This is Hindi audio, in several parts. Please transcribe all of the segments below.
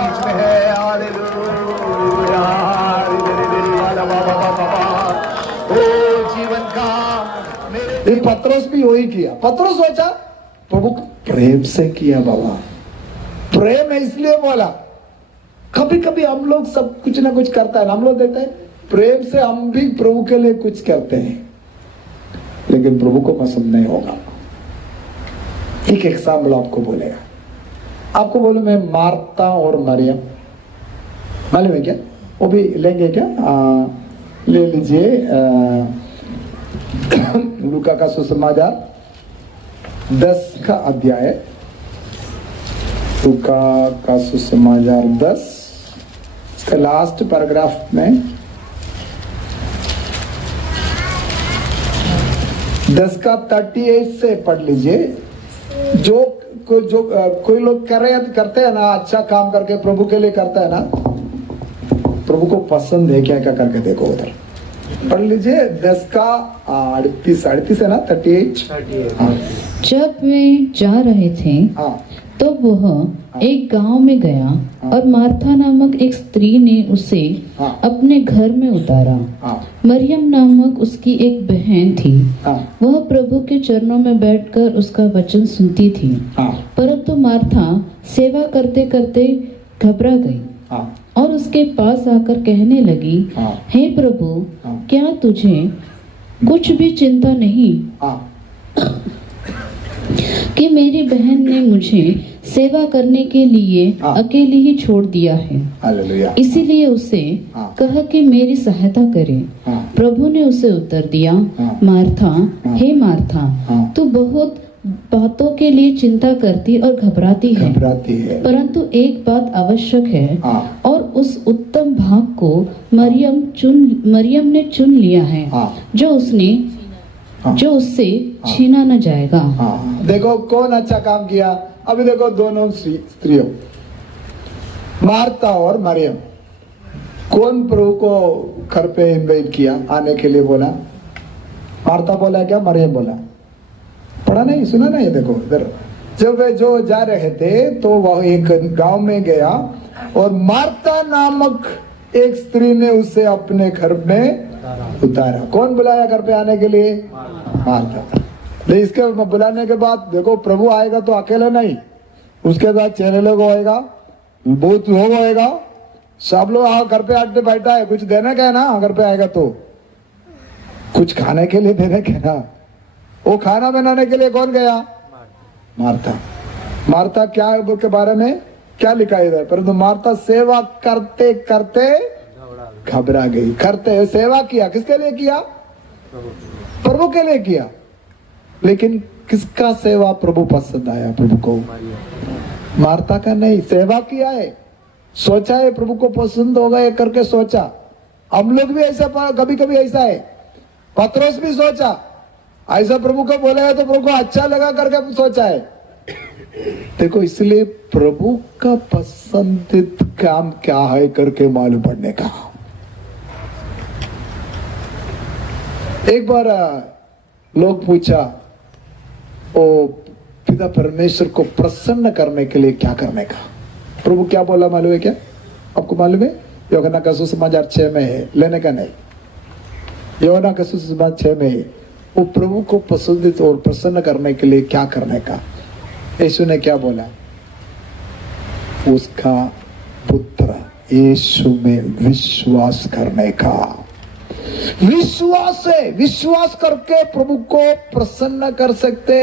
बीच में है। हालेलुया। ओ जीवन का मेरे पत्रोस भी वही किया। पत्रोस सोचा प्रभु प्रेम से किया बाबा, प्रेम है इसलिए बोला। कभी कभी हम लोग सब कुछ ना कुछ करता है, हम लोग देते हैं प्रेम से, हम भी प्रभु के लिए कुछ करते हैं, लेकिन प्रभु को पसंद नहीं होगा। एक एग्जाम्पल आपको बोलेगा, आपको बोलूं मैं मार्ता और मरियम, मालूम है क्या? वो भी लेंगे क्या? ले लीजिए लूका का सुसमाचार 10 का अध्याय, लूका का सुसमाचार 10 इसका लास्ट पैराग्राफ में 10 का 38 से पढ़ लीजिए। जो कोई लोग करते हैं ना, अच्छा काम करके प्रभु के लिए करता है ना, प्रभु को पसंद है क्या क्या करके देखो, उधर पढ़ लीजिए 10 का 38 है ना, 38। हाँ। जब वे जा रहे थे तो वह एक गांव में गया और मार्था नामक एक स्त्री ने उसे अपने घर में उतारा। मरियम नामक उसकी एक बहन थी, वह प्रभु के चरणों में बैठकर उसका वचन सुनती थी। परंतु मार्था सेवा करते करते घबरा गई और उसके पास आकर कहने लगी, हे प्रभु, क्या तुझे कुछ भी चिंता नहीं कि मेरी बहन ने मुझे सेवा करने के लिए अकेली ही छोड़ दिया है? इसीलिए उसे कहा कि मेरी सहायता करे। प्रभु ने उसे उत्तर दिया, मार्था, हे मार्था, तू बहुत बातों के लिए चिंता करती और घबराती है, परंतु एक बात आवश्यक है और उस उत्तम भाग को मरियम ने चुन लिया है, जो उससे छीना न जाएगा। देखो कौन अच्छा काम किया। अभी देखो दोनों स्त्रियों, मार्ता और मरियम, कौन प्रभु को घर पे इनवाइट किया, आने के लिए बोला? मार्ता बोला क्या, मरियम बोला? पढ़ा नहीं, सुना नहीं? देखो इधर, जब वे जो जा रहे थे तो वह एक गांव में गया और मार्ता नामक एक स्त्री ने उसे अपने घर में उतारा। कौन बुलाया घर पे आने के लिए? मार्ता। इसके बुलाने के बाद देखो प्रभु आएगा तो अकेले नहीं, उसके साथ चेले लोग होएगा, बहुत लोग होएगा, सब लोग घर पे आके बैठा है, कुछ देने का है ना, घर पे आएगा तो कुछ खाने के लिए देने का ना। वो खाना बनाने के लिए कौन गया? मार्ता। मार्ता क्या के बारे में क्या लिखा है इधर? परंतु मार्ता सेवा करते करते घबरा गई। करते सेवा किया, किसके लिए किया? प्रभु के लिए किया, लेकिन किसका सेवा प्रभु पसंद आया? प्रभु को। मार्ता का नहीं। सेवा किया है, सोचा है प्रभु को पसंद होगा ये करके सोचा। हम लोग भी ऐसा कभी कभी ऐसा है, पत्रोस भी सोचा ऐसा प्रभु को बोलेगा तो प्रभु को अच्छा लगा करके सोचा है। देखो इसलिए प्रभु का पसंदीद काम क्या है करके मालूम पड़ने का। एक बार लोग पूछा, ओ पिता परमेश्वर को प्रसन्न करने के लिए क्या करने का? प्रभु क्या बोला मालूम है क्या? आपको मालूम है? यूहन्ना का सुसमाचार 6 में है, लेने का नहीं। यूहन्ना का सुसमाचार 6 में है, वो प्रभु को पसंदित और प्रसन्न करने के लिए क्या करने का? यीशु ने क्या बोला? उसका पुत्र यीशु में विश्वास करने का। विश्वास है, विश्वास करके प्रभु को प्रसन्न कर सकते।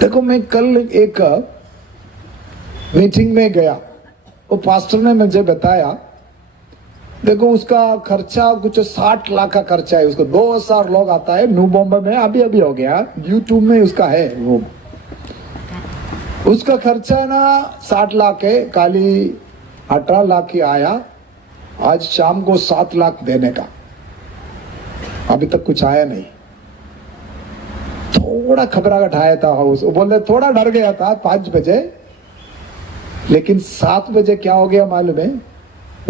देखो मैं कल एक मीटिंग में गया, वो पास्टर ने मुझे बताया, देखो उसका खर्चा कुछ 60 लाख का खर्चा है, उसको 2000 लोग आता है न्यू बॉम्बे में, अभी हो गया, यूट्यूब में उसका है वो, उसका खर्चा ना 60 लाख है। काली 18 लाख ही आया, आज शाम को 7 लाख देने का, अभी तक कुछ आया नहीं। थोड़ा घबराहट आया था, वो बोलते थोड़ा डर गया था 5 बजे, लेकिन 7 बजे क्या हो गया मालूम है?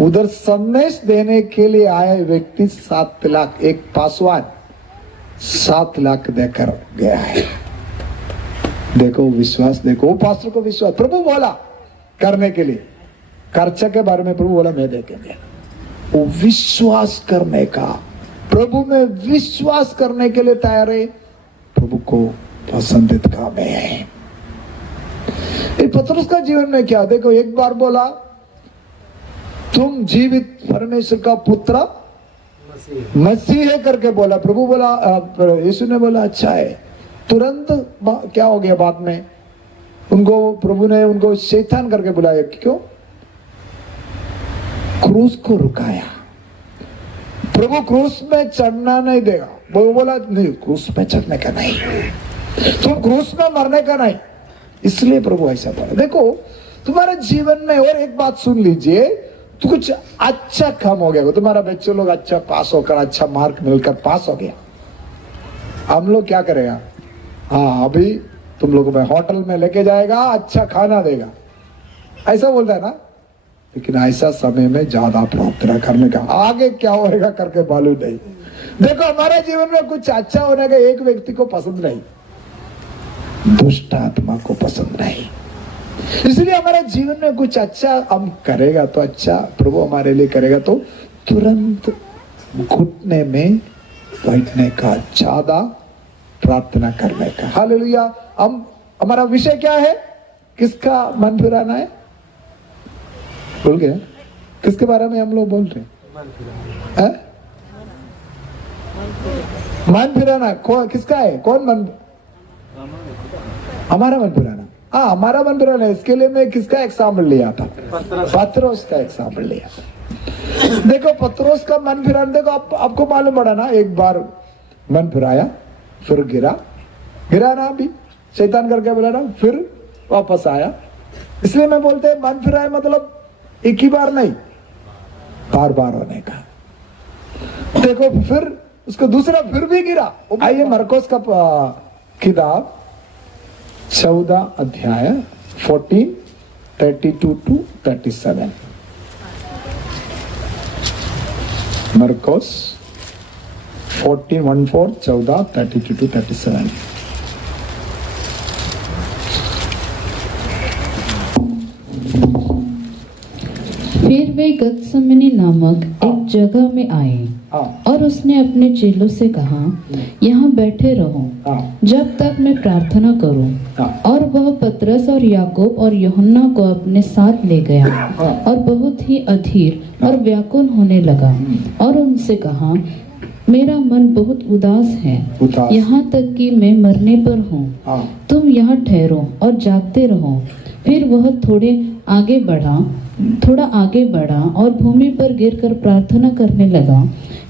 उधर संदेश देने के लिए आए व्यक्ति 7 लाख, एक पासवान 7 लाख देकर गया है। देखो विश्वास, देखो पास्टर को विश्वास। प्रभु बोला करने के लिए, खर्चा के बारे में प्रभु बोला मैं देखेंगे। वो विश्वास करने का, प्रभु में विश्वास करने के लिए तैयार है, प्रभु को पसंदीद काम है। पतरस का जीवन में क्या, देखो एक बार बोला तुम जीवित परमेश्वर का पुत्र मसीह है करके बोला, प्रभु बोला, यीशु ने बोला अच्छा है। तुरंत क्या हो गया, बाद में उनको प्रभु ने उनको शैतान करके बुलाया। क्यों? क्रूस को रुकाया। प्रभु क्रूस में चढ़ना नहीं देगा, वो बोला नहीं क्रूस में चढ़ने का नहीं, तुम क्रूस में मरने का नहीं, इसलिए प्रभु ऐसा बोला। देखो तुम्हारे जीवन में, और एक बात सुन लीजिए, तो कुछ अच्छा काम हो गया, तुम्हारा बच्चे लोग अच्छा पास होकर, अच्छा मार्क मिलकर पास हो गया, हम लोग क्या करेगा, हाँ अभी तुम लोगों में होटल में लेके जाएगा, अच्छा खाना देगा, ऐसा बोलता है ना। लेकिन ऐसा समय में ज्यादा प्रार्थना करने का, आगे क्या होएगा करके मालूम नहीं। देखो हमारे जीवन में कुछ अच्छा होने का एक व्यक्ति को पसंद नहीं, दुष्ट आत्मा को पसंद नहीं। इसलिए हमारे जीवन में कुछ अच्छा हम करेगा तो अच्छा, प्रभु हमारे लिए करेगा तो तुरंत घुटने में बैठने का, ज्यादा प्रार्थना करने का। हालेलुया। हम, हमारा विषय क्या है, किसका मन फिराना है, बोल गए, किसके बारे में हम लोग बोल रहे हैं? मन फिराना किसका है, कौन मन, हमारा मन फिराना। हाँ हमारा मन फिराना, इसके लिए मैं किसका एग्जाम्पल लिया था, पत्रोस का एग्जाम्पल लिया था। देखो पत्रोस का मन फिराना, देखो आपको मालूम पड़ा ना, एक बार मन फिराया, फिर गिरा ना, अभी शैतान करके बोला ना, फिर वापस आया। इसलिए मैं बोलते हैं मन फिराया मतलब एक ही बार नहीं, बार बार होने का। देखो फिर उसको दूसरा फिर भी गिरा। आइए मरकोस का किताब 14 अध्याय 14:32 to 37। मरकोस 14:32 to 37। फिर वे गतसमनी नामक एक जगह में आए और उसने अपने चेलों से कहा, यहाँ बैठे रहो जब तक मैं प्रार्थना करूं। और वह पतरस और याकूब और यूहन्ना को अपने साथ ले गया और बहुत ही अधीर और व्याकुल होने लगा और उनसे कहा, मेरा मन बहुत उदास है, यहाँ तक कि मैं मरने पर हूँ। तुम यहाँ ठहरो और जागते रहो। फिर वह थोड़ा आगे बढ़ा और भूमि पर गिरकर प्रार्थना करने लगा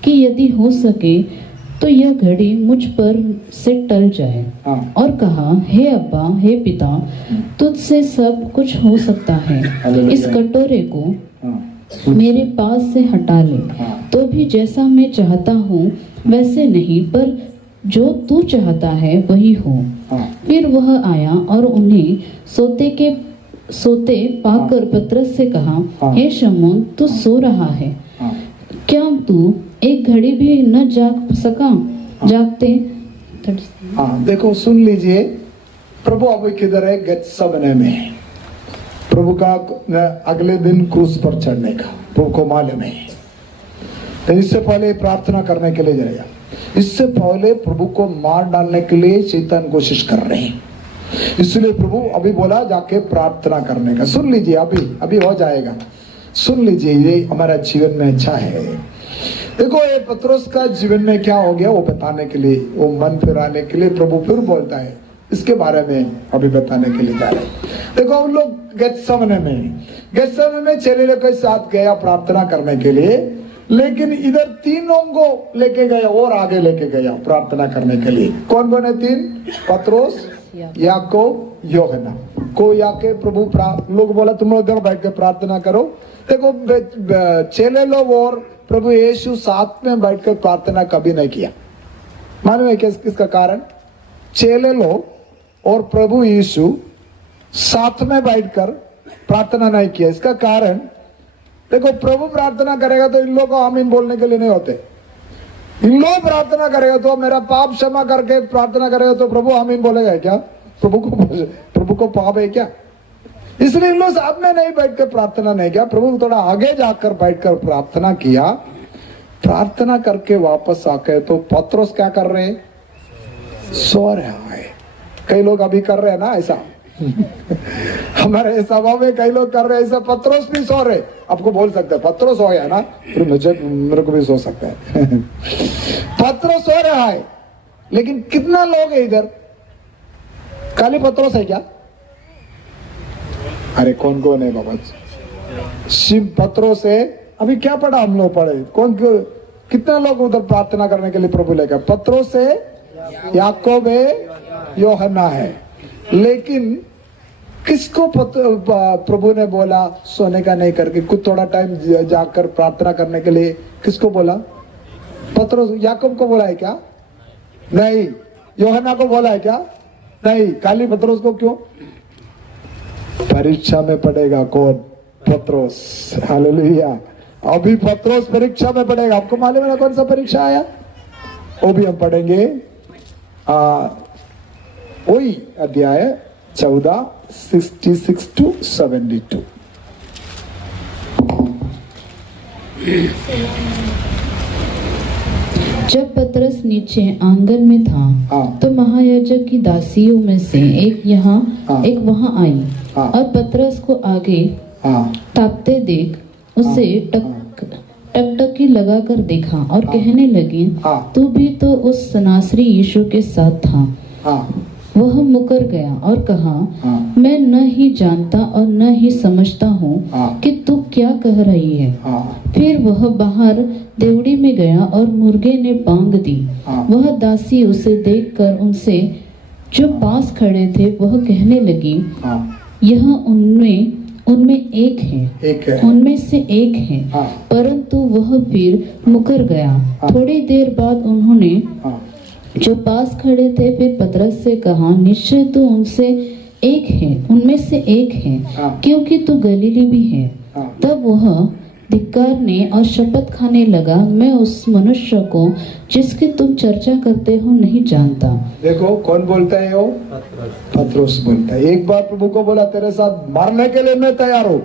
कि यदि हो सके तो यह घड़ी मुझ पर से टल जाए। और कहा, हे अब्बा, हे पिता, तुझसे सब कुछ हो सकता है, इस कटोरे को मेरे पास से हटा ले, तो भी जैसा मैं चाहता हूँ वैसे नहीं, पर जो तू चाहता है वही हो। फिर वह आया और उन्हें सोते पाकर पतरस से कहा, हे शमौन, तू सो रहा है, क्या तू एक घड़ी भी न जागते? देखो सुन लीजिए, प्रभु अभी किधर है, गेत्सेमने में। प्रभु का अगले दिन क्रूस पर चढ़ने का प्रभु को मालूम है, तो इससे पहले प्रार्थना करने के लिए जाएगा। इससे पहले प्रभु को मार डालने के लिए शैतान कोशिश कर रहे हैं, इसलिए प्रभु अभी बोला जाके प्रार्थना करने का। सुन लीजिए, अभी हो जाएगा, सुन लीजिए, ये हमारा जीवन में अच्छा है। देखो ये पतरस का जीवन में क्या हो गया वो बताने के लिए, वो मन फिराने के लिए प्रभु फिर बोलता है, इसके बारे में अभी बताने के लिए जा रहे हैं। देखो उन लोग गेत्सेमने में चेले के साथ गया प्रार्थना करने के लिए, लेकिन इधर तीनों को लेके गया और आगे लेके गया प्रार्थना करने के लिए। कौन बने तीन? पतरस, याकूब, यूहन्ना को याके प्रभु लोग बोला तुम लोग इधर बैठ के प्रार्थना करो। देखो चेले लोग और प्रभु यीशु साथ में बैठकर प्रार्थना कभी नहीं किया। मालूम है किसका कारण? चेले लोग और प्रभु यीशु साथ में बैठकर प्रार्थना नहीं किया। इसका कारण देखो, प्रभु प्रार्थना करेगा तो इन लोगों को आमीन बोलने के लिए नहीं होते। इन लोग प्रार्थना करेगा तो मेरा पाप क्षमा करके प्रार्थना करेगा तो प्रभु आमीन बोलेगा क्या? प्रभु को पाप है क्या? इसलिए इन लोग साथ में नहीं बैठ कर प्रार्थना नहीं किया, प्रभु थोड़ा आगे जाकर बैठकर प्रार्थना किया। प्रार्थना करके वापस आके तो पत्रोस क्या कर रहे, सो रहा है। कई लोग अभी कर रहे हैं ना ऐसा हमारे सभा में कई लोग कर रहे हैं ऐसा। पत्रोस भी सो रहे, आपको बोल सकते हैं पत्रोस सो गया ना, फिर मेरे को भी सो सकता है पत्रोस सो रहा है, लेकिन कितना लोग है इधर? खाली पत्रोस है क्या? अरे कौन कौन है बाबा? शिव पत्रोस है। अभी क्या पढ़ा हम लोग पढ़े? कौन कितना लोग उधर प्रार्थना करने के लिए प्रभु लेकर? पत्रोस है, याकूब है, यूहन्ना है। लेकिन किसको प्रभु ने बोला सोने का नहीं करके कुछ थोड़ा टाइम जाकर प्रार्थना करने के लिए? किसको बोला? पत्रोस, याकूब को बोला है क्या? नहीं। यूहन्ना को बोला है क्या? नहीं। खाली पत्रोस को क्यों? परीक्षा में पड़ेगा कौन? पत्रोस। हालेलुया। अभी पत्रोस परीक्षा में पड़ेगा। आपको मालूम है ना कौन सा परीक्षा आया? वो भी हम पढ़ेंगे। वही अध्याय 14 66 to 72। जब पतरस नीचे आंगन में था तो महायाजक की दासियों में से एक एक वहां आई और पतरस को आगे तापते देख उसे टकटकी लगाकर देखा और कहने लगी, तू भी तो उस सनासरी यीशु के साथ था। वह मुकर गया और कहा, मैं न ही जानता और न ही समझता हूँ कि तू क्या कह रही है। फिर वह बाहर देवड़ी में गया और मुर्गे ने बांग दी। वह दासी उसे देखकर उनसे जो पास खड़े थे वह कहने लगी, यह उनमें एक है, उनमें से एक है। परंतु वह फिर मुकर गया। थोड़ी देर बाद उन्होंने जो पास खड़े थे फिर पतरस से कहा, निश्चय तू उनमें से एक है, क्योंकि तू गलीली भी है। तब वह धिक्कारने और शपथ खाने लगा, मैं उस मनुष्य को जिसकी तुम चर्चा करते हो नहीं जानता। देखो कौन बोलता है? वो पतरस बोलता है। एक बार प्रभु को बोला, तेरे साथ मरने के लिए मैं तैयार हूँ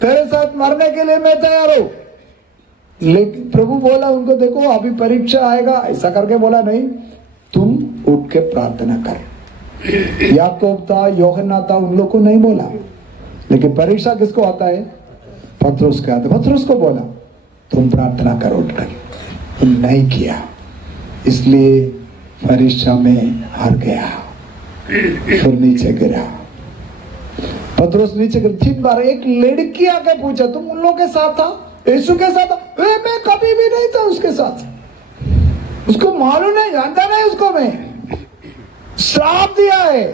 तेरे साथ मरने के लिए मैं तैयार हूँ। लेकिन प्रभु बोला उनको, देखो अभी परीक्षा आएगा, ऐसा करके बोला नहीं, तुम उठ के प्रार्थना कर। याकूब था, यूहन्ना था, उन लोग को नहीं बोला। लेकिन परीक्षा किसको आता है? पतरस को आता है। पतरस को बोला, तुम प्रार्थना करो उठकर। तुम नहीं किया, इसलिए परीक्षा में हार गया, फिर नीचे गिरा। पतरस नीचे गिरा। 3 बार एक लड़की आके पूछा, तुम उन लोगों के साथ था? यीशु के साथ? मैं कभी भी नहीं था उसके साथ। उसको मालूम नहीं, जानता नहीं उसको। मैं श्राप दिया है।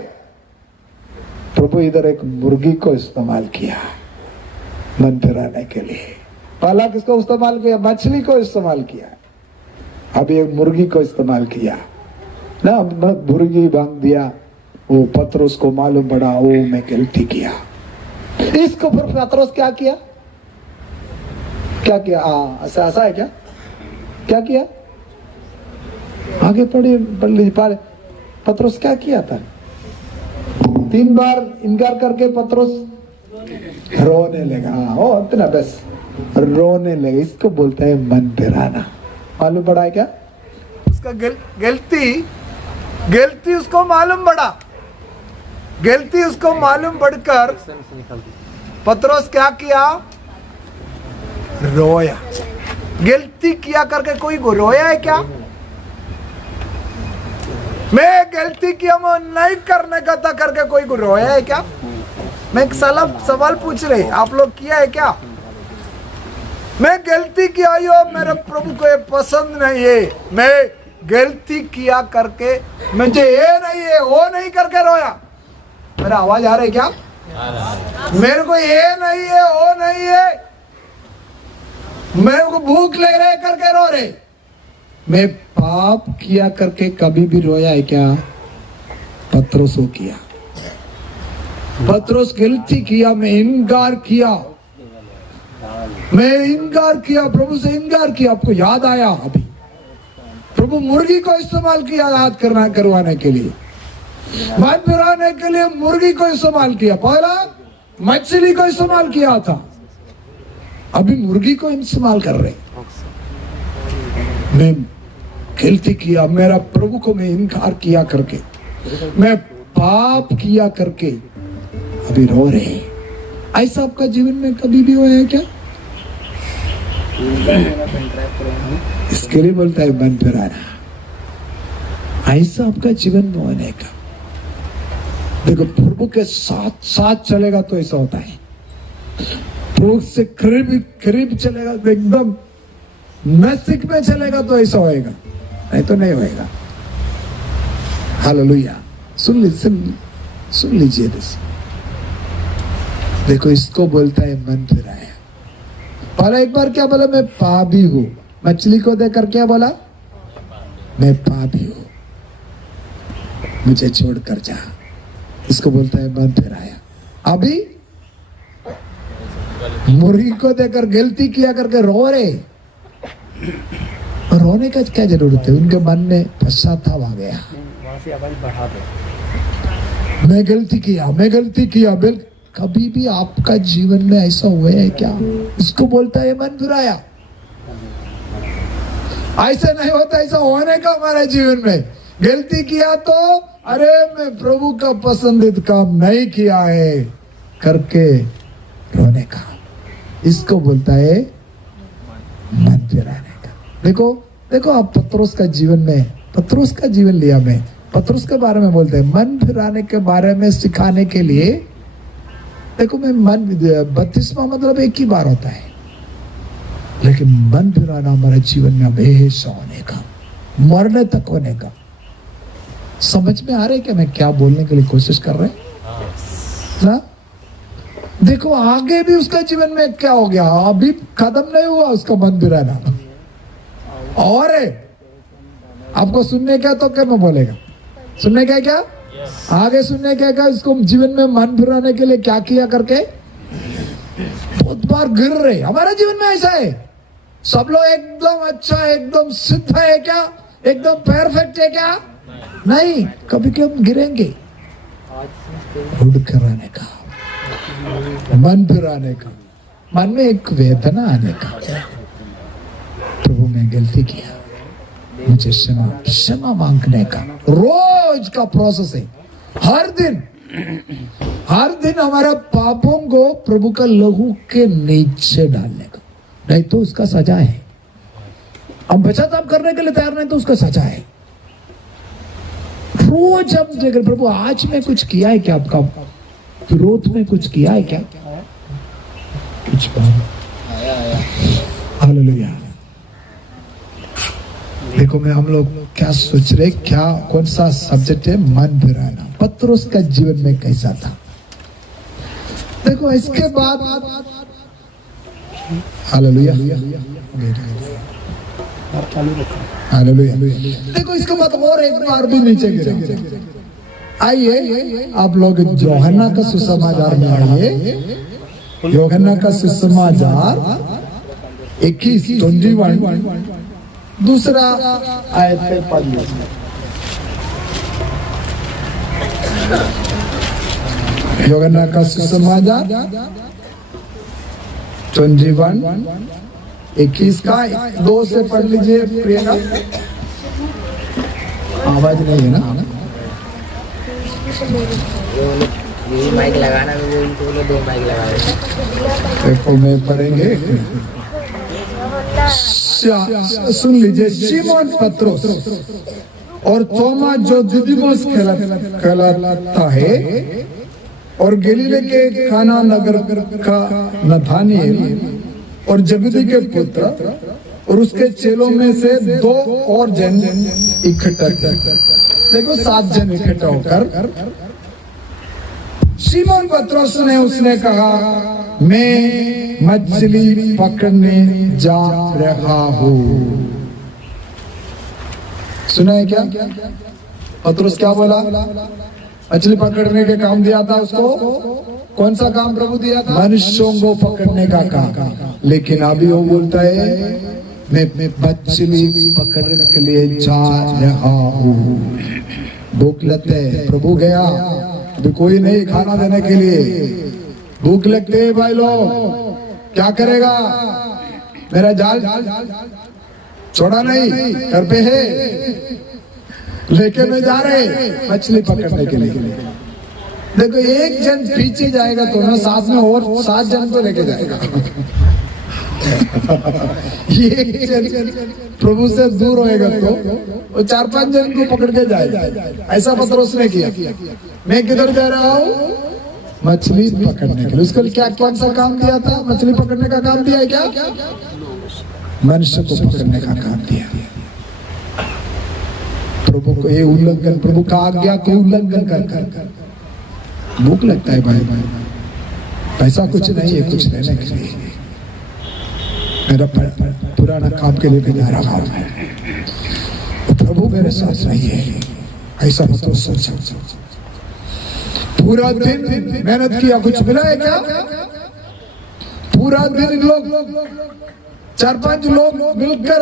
प्रभु इधर एक मुर्गी को इस्तेमाल किया मन फिराने के लिए। पहला किसको इस्तेमाल किया? मछली को इस्तेमाल किया। अभी एक मुर्गी को इस्तेमाल किया ना। मुर्गी बांध दिया। वो पतरस को मालूम पड़ा, वो मैं गलती किया। इसको फिर पतरस क्या किया? ऐसा है क्या? क्या किया? आगे पढ़ लीजिए। पतरस क्या किया था? 3 बार इनकार करके पतरस रोने लगा। इतना बस रोने लगे। इसको बोलता है मन फिराना। मालूम पड़ा है क्या? उसका गलती उसको मालूम पड़ा। गलती उसको मालूम पड़कर पतरस क्या किया? रोया। गलती किया करके कोई रोया है क्या? मैं गलती किया, मैं नहीं करने का था करके कोई रोया है क्या? मैं एक सवाल पूछ रही, आप लोग किया है क्या? मैं गलती किया, यो मेरे प्रभु को ये पसंद नहीं है, मैं गलती किया करके मुझे ये नहीं है वो नहीं करके रोया। मेरा आवाज आ रहा है क्या? मेरे को ये नहीं है वो नहीं है, मेरे को भूख ले रहे करके रो रहे। मैं पाप किया करके कभी भी रोया है क्या? पतरस को किया। पतरस गलती किया, मैं इनकार किया, प्रभु से इनकार किया। आपको याद आया अभी? प्रभु मुर्गी को इस्तेमाल किया याद करवाने के लिए। मन फिराने के लिए मुर्गी को इस्तेमाल किया, पहला मछली को इस्तेमाल किया था, अभी मुर्गी को इस्तेमाल कर रहे। मैं गलती किया, मेरा प्रभु को मैं इनकार किया करके, मैं पाप किया करके अभी रो रहे। ऐसा आपका जीवन में कभी भी हुआ है क्या? इसके लिए बोलता है मन फिराना। ऐसा आपका जीवन में होने का, देखो प्रभु के साथ साथ चलेगा तो ऐसा होता है, प्रभु से करीब चलेगा तो एकदम नजदीक में चलेगा तो ऐसा होएगा, नहीं तो नहीं होएगा। हालेलुया। सुन लीजिए। देखो इसको बोलता है मन फिराया। पहले एक बार क्या बोला? मैं पापी हूं। मछली को देखकर क्या बोला? मैं पापी हूं, मुझे छोड़कर जा। इसको बोलता है मन फिराया। अभी मुर्गी को देखकर गलती किया करके रो रहे। रोने का क्या जरूरत है? उनके मन में पश्चाताप आ गया, मैं गलती किया। कभी भी आपका जीवन में ऐसा हुआ है क्या? इसको बोलता है मन फिराया। ऐसा नहीं होता, ऐसा होने का हमारे जीवन में। गलती किया तो अरे मैं प्रभु का पसंदीदा काम नहीं किया है करके रोने का, इसको बोलता है मन फिराने का। देखो आप पत्रोस का जीवन लिया। मैं पत्रोस के बारे में बोलते हैं, मन फिराने के बारे में सिखाने के लिए। देखो मैं मन बपतिस्मा मतलब एक ही बार होता है, लेकिन मन फिराना हमारे जीवन में हमेशा होने का, मरने तक होने का। समझ में आ रहा है क्या मैं क्या बोलने के लिए कोशिश कर रहे हैं? देखो आगे भी उसका जीवन में क्या हो गया, अभी खत्म नहीं हुआ उसका मन फिराना। और आपको सुनने क्या तो क्या मैं बोलेगा? सुनने क्या आगे सुनने क्या इसको जीवन में मन फिराने के लिए क्या किया करके बहुत बार गिर रहे। हमारे जीवन में ऐसा है, सब लोग एकदम अच्छा एकदम सिद्ध है क्या, एकदम परफेक्ट है क्या? नहीं, कभी कभी गिरेंगे। कराने का, मन फिराने का, मन में एक वेदना आने का, प्रभु मैं गलती किया, मुझे क्षमा मांगने का रोज का प्रोसेस है। हर दिन हमारा पापों को प्रभु का लहू के नीचे डालने का, नहीं तो उसका सजा है। हम पश्चाताप करने के लिए तैयार नहीं तो उसका सजा है। रोज हम देख रहे प्रभु आज में कुछ किया है क्या, आपका विरोध में कुछ किया है क्या? कुछ हालेलुया। देखो मैं हम लोग क्या सोच रहे, क्या कौन सा सब्जेक्ट है? मन फिराना। पत्रोस का जीवन में कैसा था? देखो इसके बाद हालेलुया हालेलुया। देखो इसके बाद और एक बार भी नीचे गिरे। आइए आप लोग यूहन्ना का सुसमाचार में आइए। यूहन्ना का सुसमाचार 21:21 दूसरा आयत पे पढ़ लीजिए। यूहन्ना का सुसमाचार 21 का 2 से पढ़ लीजिए। प्रियंका आवाज नहीं है ना? यही माइक लगाना, वो इनको बोलो 2 माइक लगा दे। देखो मैं पढ़ेंगे, सुन लीजिए। शिमोन पत्रोस और थोमा जो दिदिमुस कहलाता है और गलीले के काना नगर का नथानिएल और जबदी के पुत्र और उसके चेलों में से 2 और जन इकट्ठा। देखो 7 जन इकट्ठा होकर शिमोन पत्रोस ने उसने कहा मैं मछली पकड़ने जा रहा हूँ। सुना है क्या? पत्रोस क्या बोला? मछली पकड़ने के काम दिया था उसको। कौन सा काम प्रभु दिया था? मनुष्यों को पकड़ने का काम। लेकिन अभी वो बोलता है मैं मछली पकड़ने के लिए जा रहा हूँ। भूख लगते है, प्रभु गया, अभी कोई नहीं खाना देने के लिए, भूख लगते है भाई लोग, क्या करेगा? मेरा जाल छोड़ा नहीं, घर पे है, लेके में जा रहे मछली पकड़ने के लिए। देखो एक जन पीछे जाएगा तो ना साथ में और 7 जन तो लेके जाएगा। ये जन प्रभु से दूर होएगा तो वो 4-5 जन को पकड़ के जाएगा। ऐसा पतरस ने किया। मैं किधर जा रहा हूँ? मछली पकड़ने के लिए। उसको क्या कौन सा काम दिया था? मछली पकड़ने का काम दिया है क्या? मनुष्य को पकड़ने का काम दिया। प्रभु को ये उल्लंघन, प्रभु का आज्ञा को उल्लंघन कर भूख लगता है भाई, पैसा कुछ नहीं है, कुछ लेने के लिए मेरा पुराना काम के लिए जा रहा हूं, तो प्रभु मेरे साथ नहीं है, ऐसा मतलब सोच। पूरा दिन मेहनत किया, कुछ मिला है क्या? पूरा दिन लोग 4-5 लोग मिलकर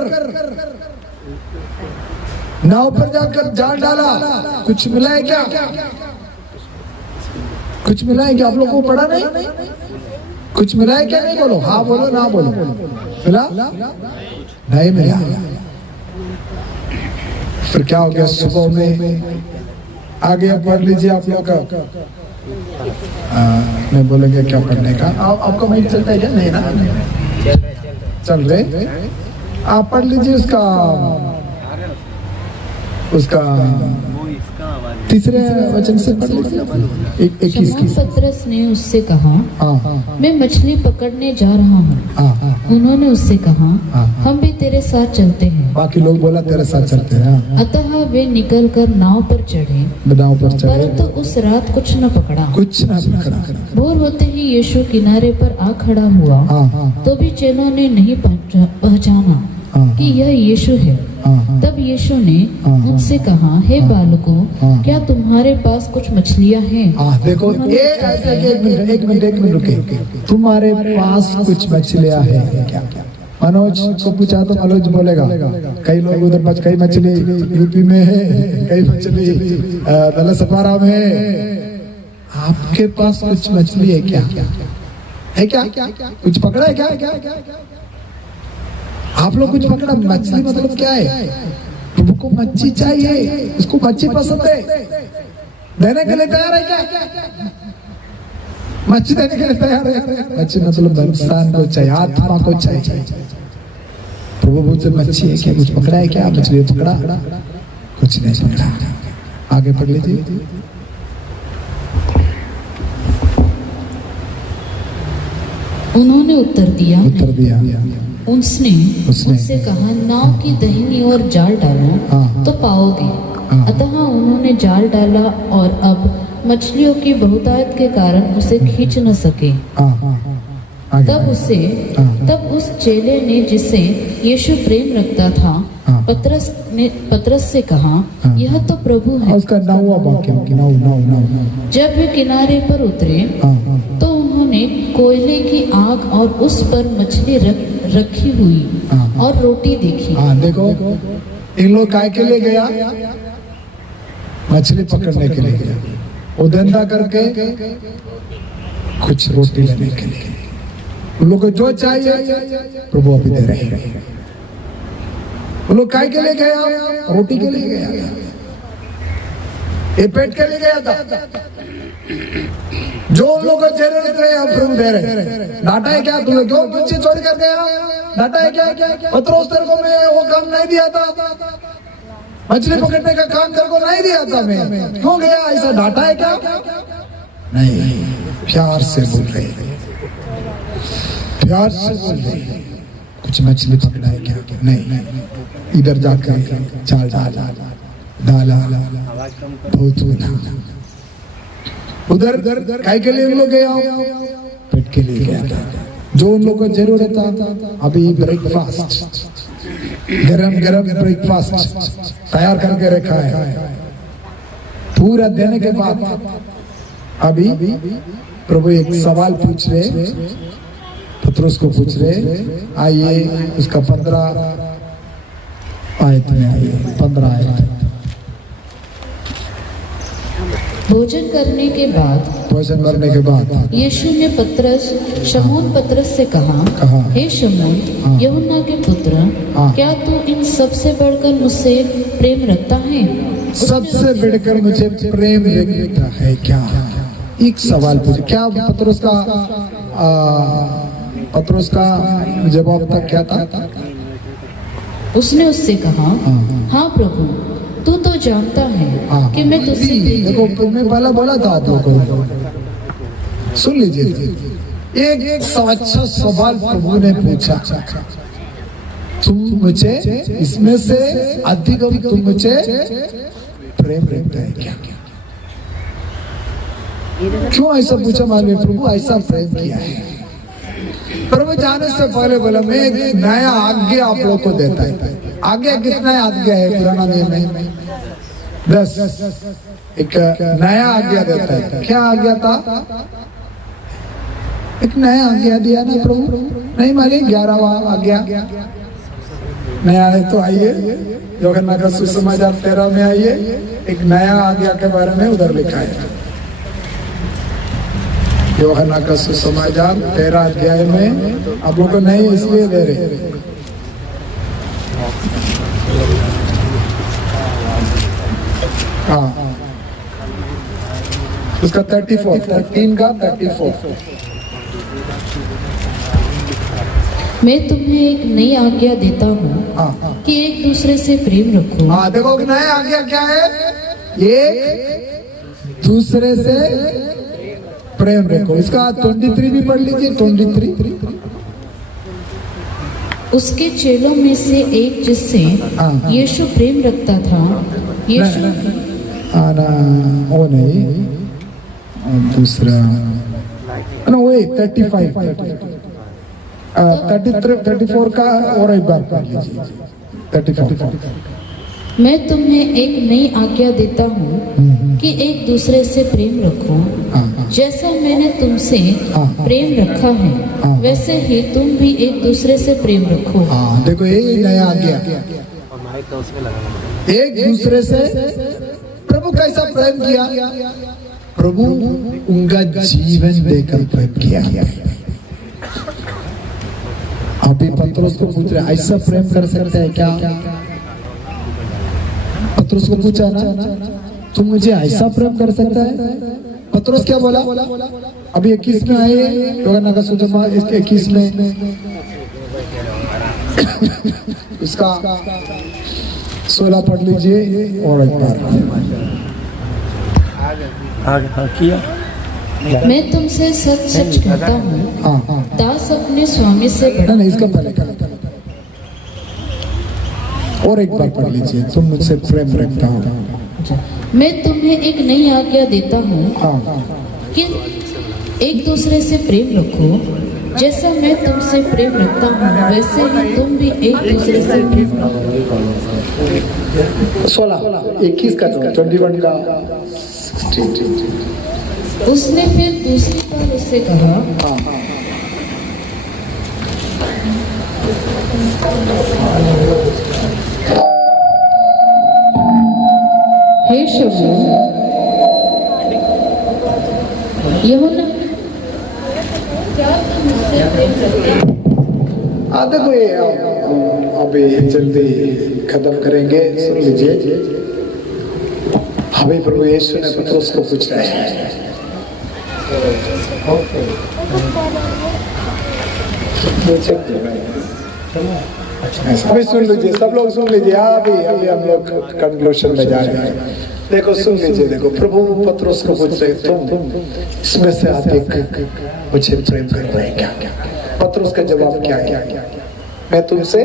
नाव पर जाकर जाल डाला, कुछ मिला है क्या? कुछ मिला है क्या? आप लोगों को पढ़ा नहीं? कुछ मिला है क्या? नहीं बोलो, हाँ बोलो, ना बोलो। मिला? नहीं मिला। फिर क्या हो गया? सुबह में आगे पढ़ लीजिए आप लोग का। मैं बोलेंगे क्या पढ़ने का? आपको माइक चलता है क्या? नहीं ना, चल रहे। आप पढ़ लीजिए उसका 3 वचन से पढ़ लीजिए। 21। पतरस ने उससे कहा, मैं मछली पकड़ने जा रहा हूँ। उन्होंने उससे कहा, हम भी तेरे साथ चलते हैं। बाकी लोग बोला तेरे साथ चलते हैं। अतः वे निकलकर नाव पर चढ़े, परंतु उस रात कुछ न पकड़ा। भोर होते ही यीशु किनारे पर आ खड़ा हुआ, तो भी चेलों ने नहीं पहचाना कि यह यीशु है। तब यीशु ने उनसे कहा, हे बालकों, क्या तुम्हारे पास कुछ मछलियां हैं? देखो एक मिनट रुके। तुम्हारे पास कुछ मछलियां हैं क्या? मनोज को पूछा तो मनोज बोलेगा कई लोग उधर कई मछली यूपी में है, कई मछली दलसपारा में है। आपके पास कुछ मछली है क्या? है क्या? कुछ पकड़ा है क्या? आप लोग कुछ पकड़ा? मछली मतलब क्या है? प्रभु को मच्छी चाहिए, उसको मच्छी पसंद है, देने के लिए तैयार है क्या? मच्छी देने के लिए तैयार है। मच्छी मतलब इंसान को चाहिए, आत्मा को चाहिए। प्रभु बोलते मच्छी है क्या? कुछ पकड़ा है क्या? मछली पकड़ा? कुछ नहीं पकड़ा। आगे पढ़ लीजिए। उन्होंने उत्तर दिया। उसने कहा, नाव की दाहिनी ओर जाल डालो तो पाओगे। अतः उन्होंने जाल डाला और अब मछलियों की बहुतायत के कारण उसे खींच न सके। तब उस चेले ने जिसे यीशु प्रेम रखता था, पतरस से कहा, यह तो प्रभु है। उसका नाव जब वे किनारे पर उतरे तो उन्होंने कोयले की आग और उस पर मछली रखी हुई और रोटी देखी। देखो इन लोग काय के लिए गया? मछली पकड़ने के लिए गया। वो धंधा करके कुछ रोटी लेने के लिए। उन लोग को जो चाहिए प्रभु अभी दे रहे हैं। वो लोग काय के लिए गया? रोटी के लिए गया। ये पेट के लिए गया था। जो लोगों को जरूरत है अब प्रभु दे रहे। डाटा है क्या? तुम्हें क्यों कुछ चीज छोड़ कर गया? डाटा है क्या? पतरस तेरे को मैं वो काम नहीं दिया था, मछली पकड़ने का काम तेरे को नहीं दिया था, मैं क्यों गया? ऐसा डाटा है क्या? नहीं, प्यार से बोल रहे, प्यार से बोल रहे। कुछ मछली पकड़ा है क्या? नहीं। इधर जाकर चाल डाला बहुत उधर काय के लिए लोग गया? पेट के लिए गया। जो उन लोगों को जरूरत था, अभी ब्रेकफास्ट, गरम ब्रेकफास्ट तैयार करके रखा है। पूरा देने के बाद अभी प्रभु एक सवाल पूछ रहे, पतरस को पूछ रहे। आइए उसका 15 आयत में आइए। 15 आयत भोजन करने के बाद यीशु ने शमौन पतरस से कहा, हे शमौन यूहन्ना के पुत्र, क्या तू इन सबसे बढ़कर मुझसे प्रेम रखता है? सबसे बढ़कर मुझे प्रेम रखता है क्या? एक सवाल पूछे, क्या पतरस का जवाब था क्या था? उसने उससे कहा, हाँ प्रभु, तू तो जानता है कि मैं तुझसे देखो मैं पहला बोला था आप लोगों को, सुन लीजिए। एक अच्छा सवाल प्रभु ने पूछा, तुम मुझे इसमें से अधिक तुम मुझे प्रेम रखता है क्या? क्यों ऐसा पूछा? मालूम है प्रभु ऐसा प्रेम किया है। प्रभु जाने से पहले बोला, मैं एक नया आज्ञा आप लोग को देता है। आज्ञा कितना आज्ञा है पुराना नियम में? 10। एक नया आज्ञा देता है। क्या आज्ञा था? एक नया आज्ञा दिया ना प्रभु? नहीं मालूम? 11वां आज्ञा नया है तो आइए यूहन्ना का सुसमाचार 13 में आइए, एक नया आज्ञा के बारे में उधर लिखा है। यूहन्ना का सुसमाचार 13 अध्याय में, आप लोग को नहीं इसलिए दे रहे। हाँ, उसका 34, 13 का 34। मैं तुम्हें एक नई आज्ञा देता हूँ कि एक दूसरे से प्रेम रखो। हाँ देखो, नई आज्ञा क्या है? एक दूसरे से प्रेम रखो। इसका 23 भी पढ़ लीजिए। 23 उसके चेलों में से एक जिससे यीशु प्रेम रखता था, यीशु वो नहीं, दूसरा वही 35, 34 का और एक बार पढ़ लीजिए। 34 मैं तुम्हें एक नई आज्ञा देता हूँ कि एक दूसरे से प्रेम रखो। जैसा मैंने तुमसे प्रेम रखा है, वैसे ही तुम भी एक दूसरे से प्रेम रखो। देखो ये नया आज्ञा, एक दूसरे से। प्रभु कैसा प्रेम किया? प्रभु उनका जीवन देकर प्रेम किया। अभी पतरस को पूछ रहे, ऐसा प्रेम कर सकते हैं क्या? पतरस को पूछा ना, तुम मुझे ऐसा प्रेम कर सकता है? पतरस क्या बोला? अभी 21 में आए यूहन्ना का सुसमाचार 21 में इसका 16 पढ़ लीजिए और एक बार। किया मैं तुमसे सच सच कहता हूँ, दास अपने स्वामी से नहीं, इसका पहले और एक बार पढ़ लीजिए। तुम मुझसे प्रेम रखता हो। मैं तुम्हें एक नई आज्ञा देता हूँ कि एक दूसरे से प्रेम रखो। जैसा मैं तुमसे प्रेम रखता हूँ, वैसे ही तुम भी एक दूसरे से प्रेम रखो। 16, 21 का 21 का 16। उसने फिर दूसरी बार उससे कहा, हे शमौन, यूहन्ना, क्या तुम मुझसे प्रेम रखते हो? देखो ये अभी जल्दी खत्म करेंगे, सुन लीजिए। अभी प्रभु यीशु ने पतरस को पूछ रहे हैं, अभी सुन लीजिए, सब लोग सुन लीजिए। अभी हम लोग कंक्लूजन में जा रहे हैं। देखो सुन लीजिए। देखो प्रभु पतरस को पूछ रहे, तुम इसमें से अधिक मुझे प्रेम कर रहे हैं क्या? पतरस का जवाब क्या है? मैं तुमसे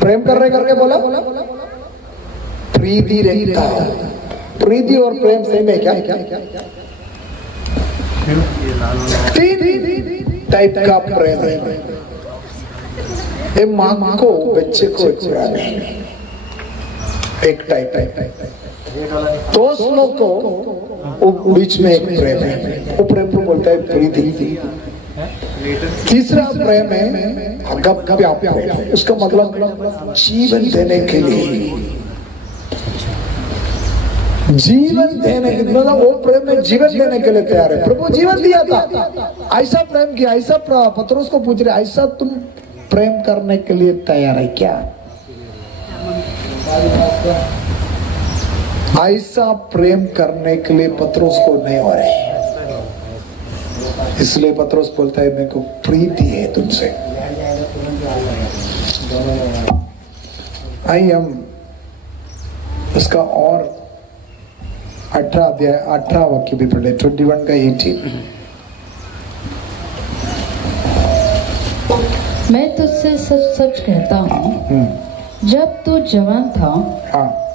प्रेम कर रहे करके बोला, प्रीति रखता है। प्रीति और प्रेम सेम है क्या? 3 टाइप का प्रेम है। ये माँ को बच्चे को एक टाइप है, दोस्तों को बीच में एक प्रेम है, वो प्रेम को बोलता है प्रीति। तीसरा प्रेम है अगप्य, उसका मतलब जीवन देने के लिए। जीवन देने के मतलब वो प्रेम में जीवन देने के लिए तैयार है। प्रभु जीवन दिया था, ऐसा प्रेम किया, ऐसा पत्रोस को पूछ रहे, ऐसा तुम प्रेम करने के लिए तैयार है क्या? ऐसा प्रेम करने के लिए पत्रोस को नहीं हो रहे, इसलिए पत्रोस बोलता है मेरे को प्रीति है तुमसे। आइए हम उसका और 18 वाक्य भी पढ़े, 21 का 18। मैं तुझसे सच सच कहता हूँ, जब तू जवान था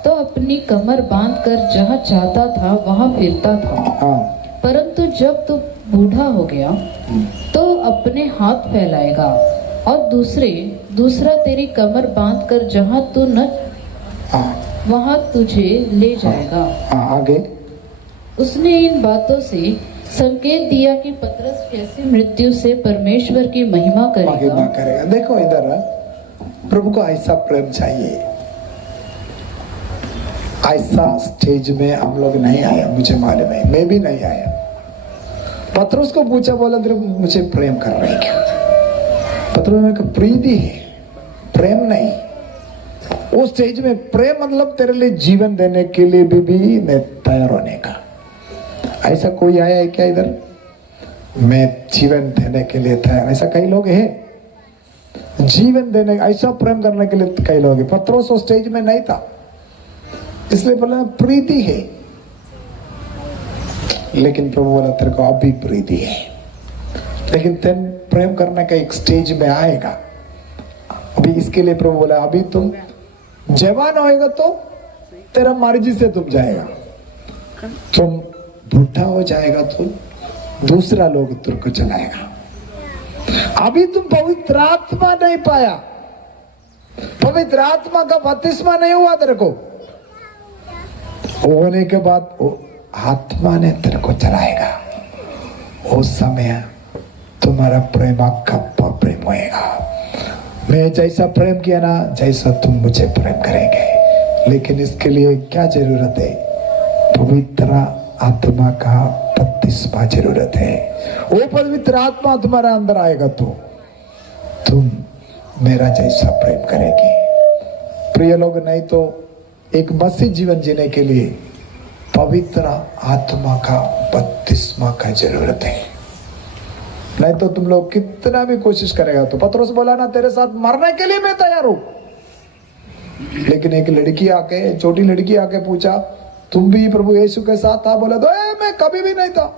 तो अपनी कमर बांधकर जहाँ चाहता था वहाँ फिरता था, परंतु जब तू बूढ़ा हो गया तो अपने हाथ फैलाएगा और दूसरा तेरी कमर बांधकर जहाँ तू न वहाँ तुझे ले जाएगा। आगे उसने इन बातों से संकेत दिया कि पतरस कैसे मृत्यु से परमेश्वर की महिमा करेगा। देखो इधर प्रभु को ऐसा प्रेम चाहिए, ऐसा स्टेज में हम लोग नहीं आया, मुझे मालूम है, मैं भी नहीं आया। पतरस को पूछा, बोला तेरे मुझे प्रेम कर रहे क्या? पतरस में प्रीति है, प्रेम नहीं। उस स्टेज में प्रेम मतलब तेरे लिए जीवन देने के लिए भी मैं तैयार होने का। ऐसा कोई आया है क्या इधर? मैं जीवन देने के लिए तैयार, ऐसा कई लोग हैं। जीवन देने, ऐसा प्रेम करने के लिए कई लोग हैं। पतरस उस स्टेज में नहीं था, इसलिए बोला प्रीति है, लेकिन प्रभु बोला तेरे को अभी प्रीति है, लेकिन तेन प्रेम करने का एक स्टेज में आएगा। अभी इसके लिए प्रभु बोला अभी तुम जवान होएगा तो तेरा मर्जी से तुम जाएगा, तुम बूढ़ा हो जाएगा तो दूसरा लोग तुमको चलाएगा। अभी तुम पवित्र आत्मा नहीं पाया, पवित्र आत्मा का बपतिस्मा नहीं हुआ तेरे को, होने के बाद वो आत्मा ने तेरे को चलाएगा। उस समय तुम्हारा प्रेम का प्रेम होएगा। मैं जैसा प्रेम किया ना, जैसा तुम मुझे प्रेम करेंगे, लेकिन इसके लिए क्या जरूरत है? पवित्र आत्मा का बपतिस्मा जरूरत है। वो पवित्र आत्मा तुम्हारा अंदर आएगा तो तुम मेरा जैसा प्रेम करेगी। प्रिय लोग, नहीं तो एक मसीह जीवन जीने के लिए पवित्र आत्मा का बपतिस्मा का जरूरत है, नहीं तो तुम लोग कितना भी कोशिश करेगा। तो पतरस बोला ना, तेरे साथ मरने के लिए मैं तैयार हूं। लेकिन एक लड़की आके, छोटी लड़की आके पूछा, तुम भी प्रभु यीशु के साथ था? बोला तो मैं कभी भी नहीं था।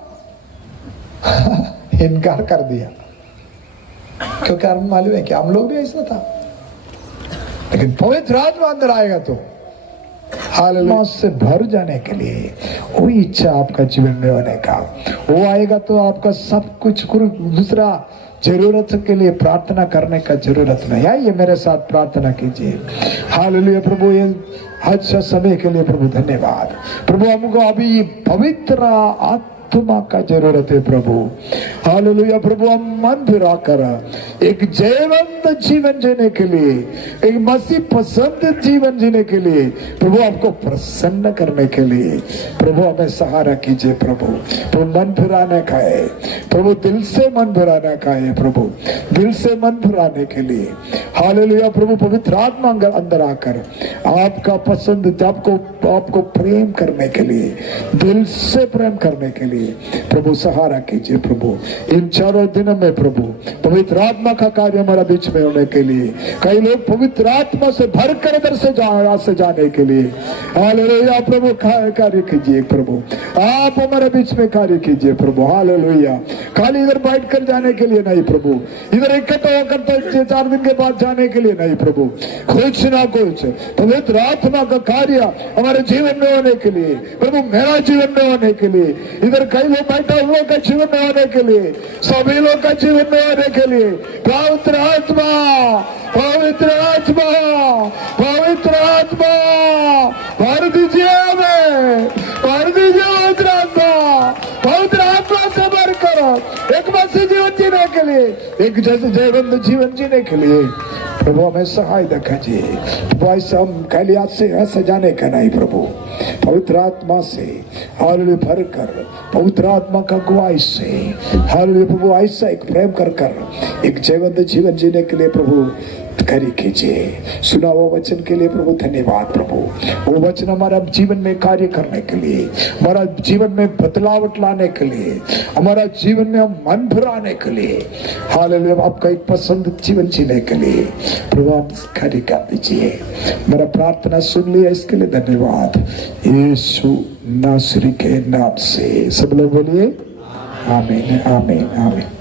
इनकार कर दिया, क्योंकि हम मालूम है कि हम लोग भी ऐसा था। लेकिन पवित्र आत्मा अंदर आएगा तो हालेलुया से भर जाने के लिए, वो इच्छा आपका जीवन में होने का, वो आएगा तो आपका सब कुछ दूसरा जरूरत के लिए प्रार्थना करने का जरूरत नहीं। आइए मेरे साथ प्रार्थना कीजिए। हालेलुया प्रभु, ये अच्छा समय के लिए प्रभु धन्यवाद। प्रभु हमको अभी पवित्र आत्मा का जरूरत है प्रभु। हालेलुया प्रभु, हम मन फिरा कर एक जीवंत जीवन जीने के लिए, एक मसीह पसंद जीवन जीने के लिए, प्रभु आपको प्रसन्न करने के लिए प्रभु हमें सहारा कीजिए प्रभु। प्रभु मन फिराने का है प्रभु, दिल से मन फिराने का है प्रभु, दिल से मन फिराने के लिए। हालेलुया प्रभु, पवित्र आत्मा अंदर आकर आपका पसंद, आपको प्रेम करने के लिए, दिल से प्रेम करने के लिए प्रभु सहारा कीजिए प्रभु। इन चारों दिनों में प्रभु पवित्र आत्मा का कार्य हमारा बीच में होने के लिए, कई लोग पवित्र आत्मा से भरकर इधर से जाने के लिए, हालेलुया प्रभु कार्य कीजिए प्रभु, आप हमारे बीच में कार्य कीजिए प्रभु। हालेलुया, खाली इधर बैठ कर जाने के लिए नहीं प्रभु, इधर इकट्ठा होकर तो 4 दिन के बाद जाने के लिए नहीं प्रभु, कुछ ना कुछ पवित्र आत्मा का कार्य हमारे जीवन में होने के लिए प्रभु, मेरा जीवन में होने के लिए, इधर कई लोग बैठा हुआ का जीवन में होने के लिए, सभी लोग का जीवन में होने के लिए पवित्र आत्मा, पवित्र आत्मा, पवित्र आत्मा भर दीजिए हमें, भर दीजिए पवित्र आत्मा, पवित्र आत्मा से भर करो एक मसीह जीवन जीने के लिए, एक जैसे जयवंत जीवन जीने के लिए प्रभु हमें सहायता कीजिए। प्रभु ऐसा हम कैलियात से सजाने का नहीं प्रभु, पवित्र आत्मा से हालेलुया भर कर, पवित्र आत्मा का अगुवाई से हालेलुया प्रभु ऐसा एक प्रेम कर कर एक जयवंत जीवन जीने के लिए प्रभु कार्य कीजिए। सुना वो वचन के लिए प्रभु धन्यवाद प्रभु। वो वचन हमारा जीवन में कार्य करने के लिए, हमारा जीवन में बदलावट लाने के लिए, हमारा जीवन में हम मन भराने के लिए, हालेलुया आपका एक पसंद जीवन जीने के लिए प्रभु आप कार्य कर दीजिए। मेरा प्रार्थना सुन लिया, इसके लिए धन्यवाद। यीशु नासरी के नाम से सब लोग बोलिए आमीन आमीन आमीन।